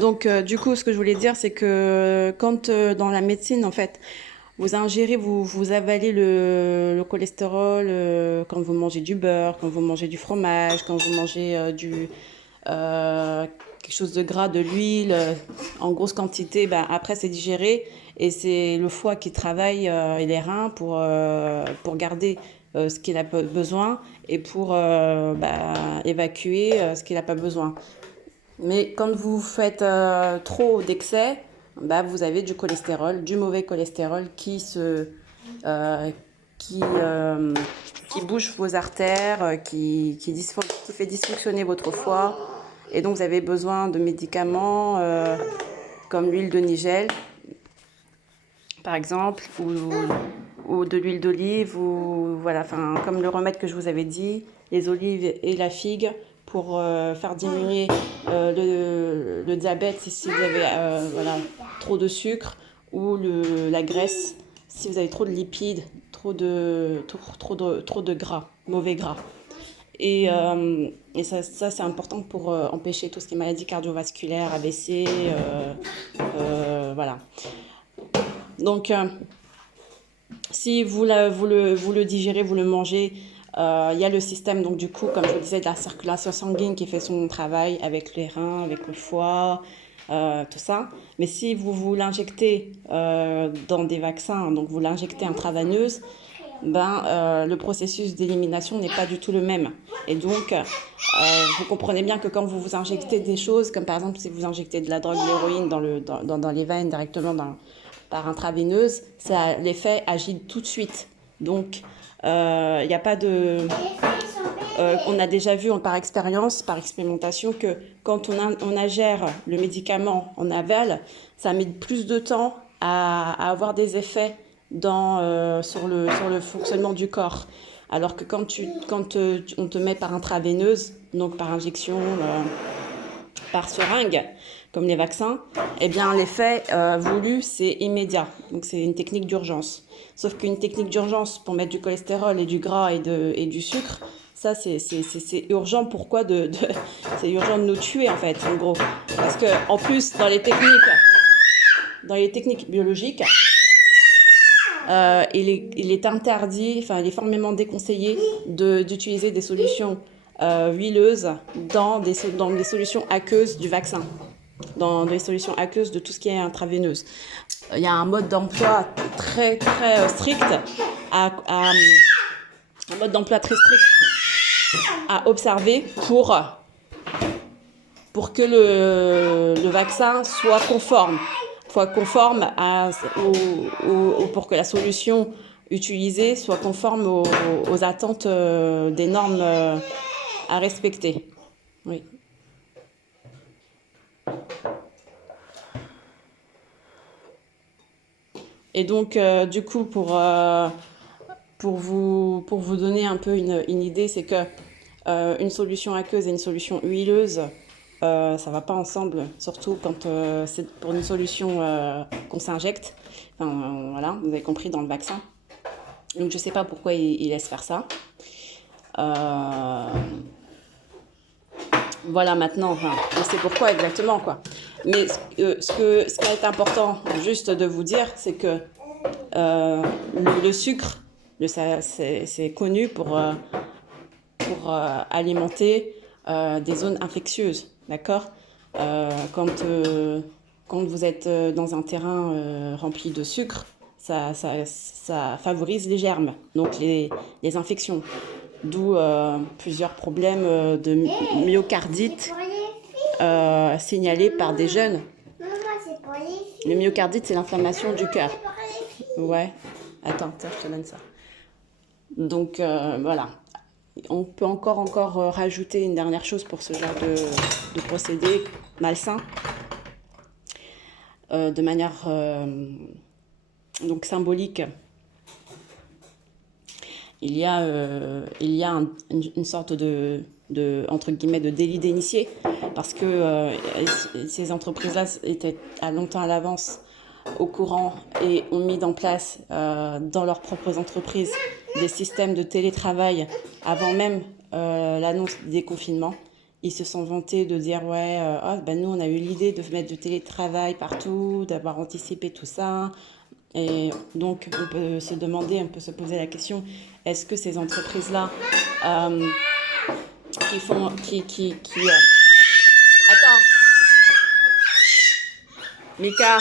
Donc, du coup, ce que je voulais dire, c'est que quand dans la médecine, en fait, vous ingérez, vous avalez le cholestérol quand vous mangez du beurre, quand vous mangez du fromage, quand vous mangez euh, quelque chose de gras, de l'huile, en grosse quantité, ben, après c'est digéré et c'est le foie qui travaille et les reins pour garder ce qu'il a besoin et pour évacuer ce qu'il n'a pas besoin. Mais quand vous faites trop d'excès, bah, vous avez du cholestérol, du mauvais cholestérol euh, qui, euh, qui bouge vos artères, qui fait dysfonctionner votre foie. Et donc vous avez besoin de médicaments comme l'huile de nigel, par exemple, ou de l'huile d'olive, ou voilà, enfin, comme le remède que je vous avais dit, les olives et la figue pour faire diminuer le diabète si vous avez voilà, trop de sucre, ou la graisse si vous avez trop de lipides, trop de gras, mauvais gras. Et ça c'est important pour empêcher tout ce qui est maladie cardiovasculaire, AVC, voilà. Donc, si vous le digérez, vous le mangez, il y a le système, donc du coup, comme je vous disais, de la circulation sanguine qui fait son travail avec les reins, avec le foie, tout ça. Mais si vous l'injectez dans des vaccins, donc vous l'injectez intraveineuse, ben, le processus d'élimination n'est pas du tout le même. Et donc, vous comprenez bien que quand vous vous injectez des choses, comme par exemple si vous injectez de la drogue, de l'héroïne dans les veines directement par intraveineuse, l'effet agit tout de suite. Donc, il n'y a pas de... on a déjà vu par expérience, par expérimentation, que quand on ingère le médicament en aval, ça met plus de temps à avoir des effets sur le fonctionnement du corps. Alors que quand on te met par intraveineuse, donc par injection, par seringue, comme les vaccins, eh bien l'effet voulu, c'est immédiat. Donc c'est une technique d'urgence. Sauf qu'une technique d'urgence pour mettre du cholestérol et du gras et du sucre, ça c'est urgent. Pourquoi c'est urgent de nous tuer en fait, en gros. Parce que en plus, dans les techniques biologiques, il est interdit, enfin il est formellement déconseillé d'utiliser des solutions huileuses dans des solutions aqueuses du vaccin, dans des solutions aqueuses de tout ce qui est intraveineuse. Il y a un mode d'emploi très très strict un mode d'emploi très strict à observer pour que le vaccin soit conforme pour que la solution utilisée soit conforme aux attentes des normes à respecter. Oui. Et donc, du coup, pour vous donner un peu une idée, c'est que une solution aqueuse et une solution huileuse, ça ne va pas ensemble, surtout quand c'est pour une solution qu'on s'injecte. Enfin, voilà, vous avez compris dans le vaccin. Donc je ne sais pas pourquoi ils laissent faire ça. Voilà maintenant, enfin, on sait pourquoi exactement quoi. Mais ce qui est important juste de vous dire, c'est que le sucre, c'est connu pour alimenter des zones infectieuses, d'accord. Quand vous êtes dans un terrain rempli de sucre, ça favorise les germes, donc les infections. D'où plusieurs problèmes de myocardite signalés par des jeunes. Le myocardite, c'est l'inflammation du cœur. Ouais, attends, je te donne ça. Donc voilà. On peut encore rajouter une dernière chose pour ce genre de procédé malsain, de manière donc symbolique. Il y a une sorte entre guillemets de délit d'initié, parce que ces entreprises-là étaient à longtemps à l'avance au courant et ont mis en place dans leurs propres entreprises des systèmes de télétravail avant même l'annonce des confinements. ils se sont vantés de dire, ouais, ah, ben nous, on a eu l'idée de mettre du télétravail partout, d'avoir anticipé tout ça. Et donc, on peut se demander, on peut se poser la question, est-ce que ces entreprises-là euh, qui font, Attends, Mika.